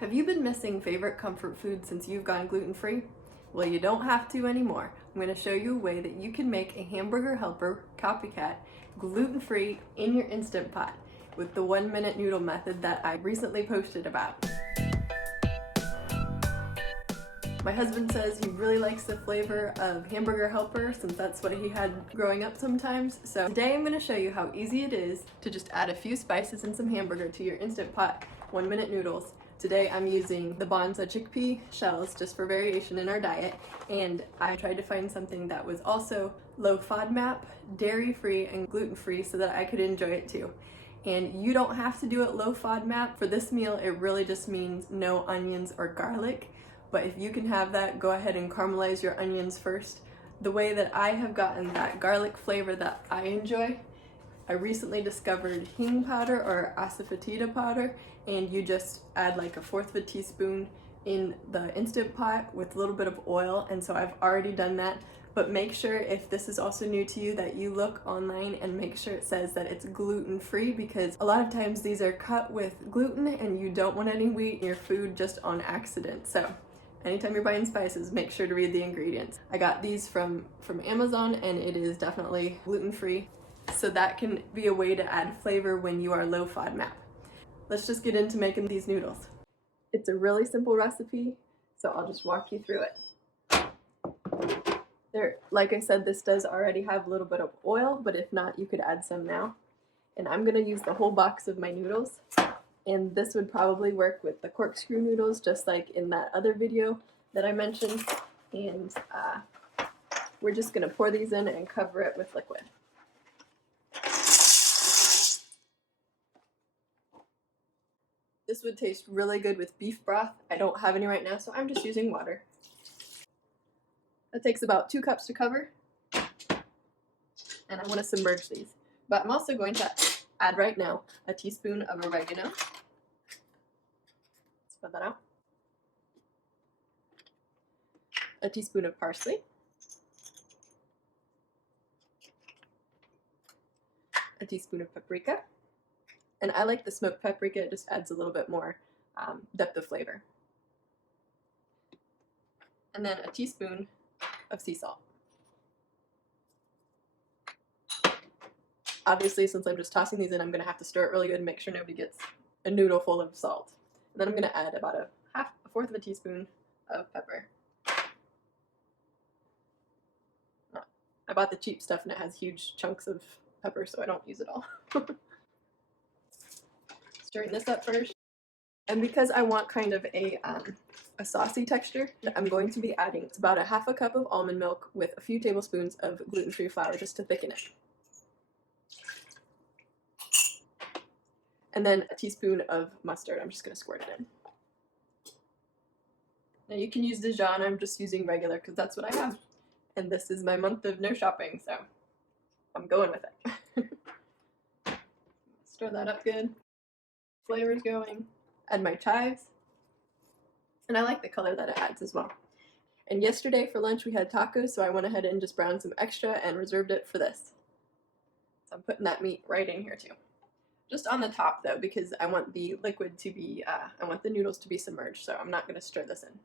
Have you been missing favorite comfort food since you've gone gluten-free? Well, you don't have to anymore. I'm going to show you a way that you can make a hamburger helper copycat gluten-free in your Instant Pot with the 1-minute noodle method that I recently posted about. My husband says he really likes the flavor of Hamburger Helper since that's what he had growing up sometimes. So today I'm going to show you how easy it is to just add a few spices and some hamburger to your Instant Pot 1-minute noodles. Today I'm using the Bonza chickpea shells just for variation in our diet, and I tried to find something that was also low FODMAP, dairy-free, and gluten-free so that I could enjoy it too. And you don't have to do it low FODMAP. For this meal, it really just means no onions or garlic. But if you can have that, go ahead and caramelize your onions first. The way that I have gotten that garlic flavor that I enjoy, I recently discovered hing powder or asafoetida powder, and you just add like 1/4 of a teaspoon in the Instant Pot with a little bit of oil, and so I've already done that. But make sure, if this is also new to you, that you look online and make sure it says that it's gluten-free, because a lot of times these are cut with gluten and you don't want any wheat in your food just on accident. So anytime you're buying spices, make sure to read the ingredients. I got these from Amazon, and it is definitely gluten-free. So that can be a way to add flavor when you are low FODMAP. Let's just get into making these noodles. It's a really simple recipe, so I'll just walk you through it. Like I said, this does already have a little bit of oil, but if not, you could add some now. And I'm gonna use the whole box of my noodles. And this would probably work with the corkscrew noodles, just like in that other video that I mentioned. And we're just gonna pour these in and cover it with liquid. This would taste really good with beef broth. I don't have any right now, so I'm just using water. That takes about 2 cups to cover. And I want to submerge these. But I'm also going to add right now a teaspoon of oregano. Spread that out. A teaspoon of parsley. A teaspoon of paprika. And I like the smoked paprika, it just adds a little bit more depth of flavor. And then a teaspoon of sea salt. Obviously, since I'm just tossing these in, I'm going to have to stir it really good and make sure nobody gets a noodle full of salt. And then I'm going to add about a 1/4 of a teaspoon of pepper. I bought the cheap stuff and it has huge chunks of pepper, so I don't use it all. Stirring this up first. And because I want kind of a saucy texture, I'm going to be adding about 1/2 cup of almond milk with a few tablespoons of gluten-free flour just to thicken it. And then a teaspoon of mustard. I'm just going to squirt it in. Now you can use Dijon, I'm just using regular because that's what I have. And this is my month of no shopping, so I'm going with it. Stir that up good. Flavor's going. Add my chives. And I like the color that it adds as well. And yesterday for lunch we had tacos, so I went ahead and just browned some extra and reserved it for this. So I'm putting that meat right in here too. Just on the top though, because I want the liquid to be, I want the noodles to be submerged, so I'm not going to stir this in.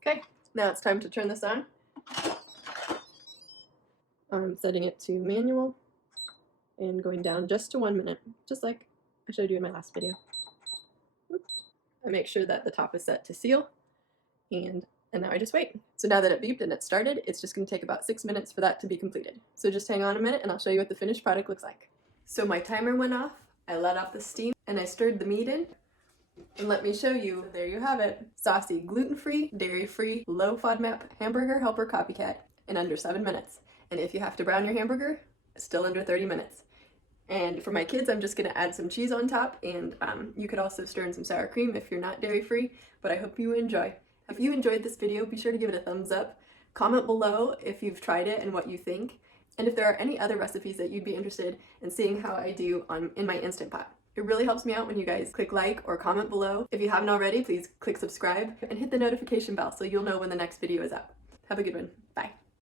Okay, now it's time to turn this on. I'm setting it to manual and going down just to 1 minute, just like I showed you in my last video. Oops. I make sure that the top is set to seal, and now I just wait. So now that it beeped and it started, it's just going to take about 6 minutes for that to be completed. So just hang on a minute and I'll show you what the finished product looks like. So my timer went off, I let off the steam, and I stirred the meat in. And let me show you, there you have it. Saucy, gluten-free, dairy-free, low FODMAP Hamburger Helper copycat in under 7 minutes. And if you have to brown your hamburger, it's still under 30 minutes. And for my kids, I'm just going to add some cheese on top, and you could also stir in some sour cream if you're not dairy-free, but I hope you enjoy. If you enjoyed this video, be sure to give it a thumbs up. Comment below if you've tried it and what you think. And if there are any other recipes that you'd be interested in seeing how I do in my Instant Pot. It really helps me out when you guys click like or comment below. If you haven't already, please click subscribe and hit the notification bell so you'll know when the next video is up. Have a good one.